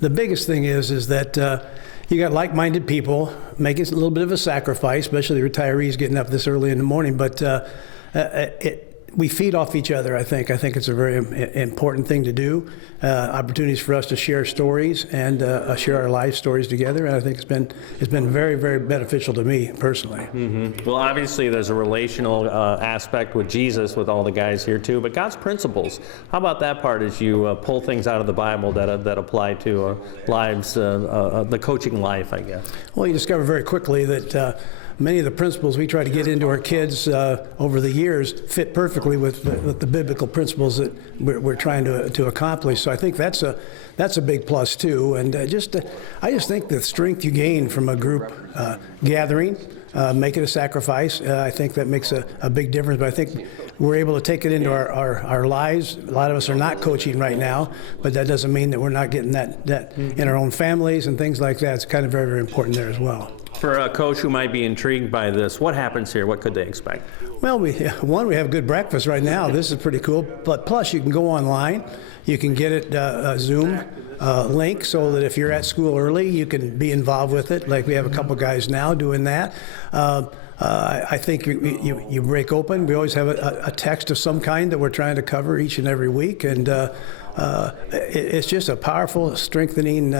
The biggest thing is that you got like-minded people making a little bit of a sacrifice, especially the retirees getting up this early in the morning. But we feed off each other, I think. I think it's a very important thing to do. Opportunities for us to share stories and share our life stories together. And I think it's been very, very beneficial to me personally. Mm-hmm. Well, obviously there's a relational aspect with Jesus with all the guys here too, but God's principles, how about that part as you pull things out of the Bible that apply to lives, the coaching life, I guess? Well, you discover very quickly that many of the principles we try to get into our kids over the years fit perfectly with the biblical principles that we're trying to accomplish. So I think that's a big plus too. And I just think the strength you gain from a group gathering, making a sacrifice, I think that makes a big difference. But I think we're able to take it into our lives. A lot of us are not coaching right now, but that doesn't mean that we're not getting that in our own families and things like that. It's kind of very, very important there as well. For a coach who might be intrigued by this, what happens here? What could they expect? Well, we have good breakfast right now. This is pretty cool. But plus, you can go online. You can get it a Zoom link so that if you're at school early, you can be involved with it. Like we have a couple guys now doing that. I think you break open. We always have a text of some kind that we're trying to cover each and every week. And it's just a powerful, strengthening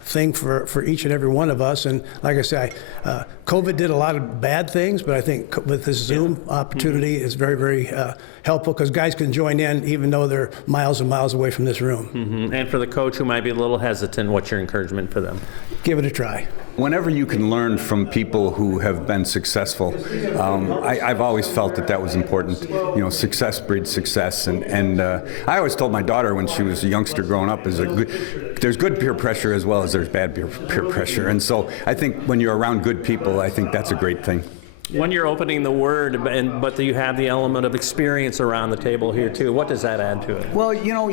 thing for each and every one of us. And like I say, COVID did a lot of bad things, but I think with this Zoom opportunity is very, very helpful because guys can join in even though they're miles and miles away from this room. Mm-hmm. And for the coach who might be a little hesitant, what's your encouragement for them? Give it a try. Whenever you can learn from people who have been successful, I've always felt that was important. You know, success breeds success, and I always told my daughter when she was a youngster growing up, there's good peer pressure as well as there's bad peer pressure, and so I think when you're around good people, I think that's a great thing. When you're opening the Word, but you have the element of experience around the table here too, what does that add to it? Well, you know,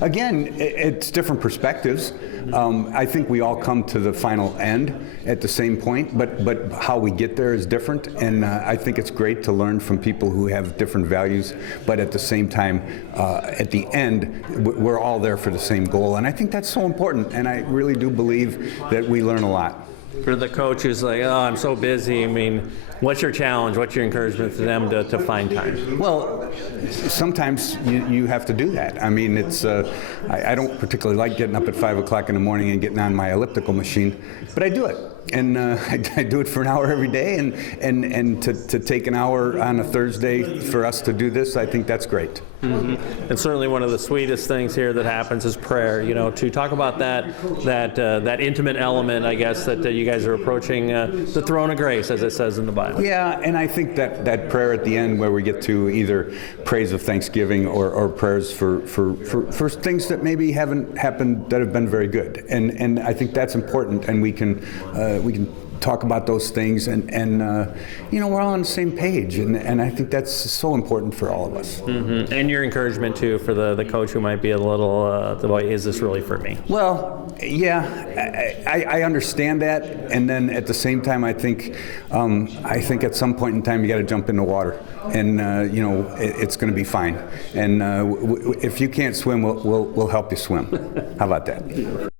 again, it's different perspectives. I think we all come to the final end at the same point, but how we get there is different, and I think it's great to learn from people who have different values, but at the same time, at the end, we're all there for the same goal, and I think that's so important, and I really do believe that we learn a lot. For the coach who's like, oh, I'm so busy, I mean, what's your challenge? What's your encouragement to them to find time? Well, sometimes you have to do that. I mean, it's I don't particularly like getting up at 5 o'clock in the morning and getting on my elliptical machine, but I do it. And I do it for an hour every day, and to take an hour on a Thursday for us to do this, I think that's great. Mm-hmm. And certainly one of the sweetest things here that happens is prayer. You know, to talk about that intimate element, I guess, that you guys are approaching the throne of grace, as it says in the Bible. Yeah, and I think that prayer at the end, where we get to either praise of thanksgiving or prayers for things that maybe haven't happened that have been very good, and I think that's important, and we can talk about those things, and you know, we're all on the same page, and I think that's so important for all of us. Mm-hmm. And your encouragement too for the coach who might be a little, is this really for me? Well, yeah, I understand that, and then at the same time, I think at some point in time you got to jump in the water, and you know, it's going to be fine. And if you can't swim, we'll help you swim. How about that?